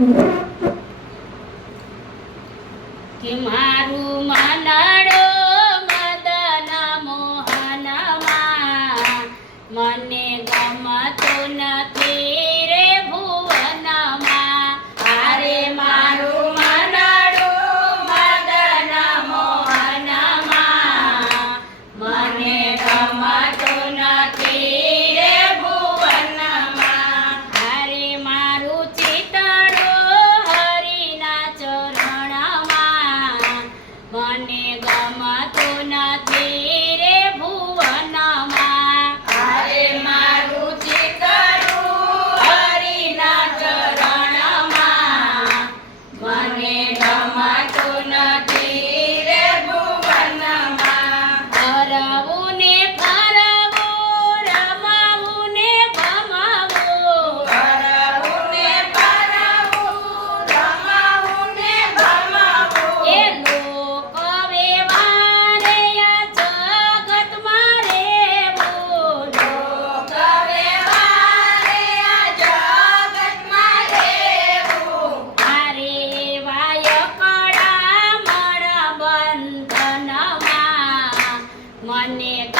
કે મારું મનડો મદન મોહનમાં મને મને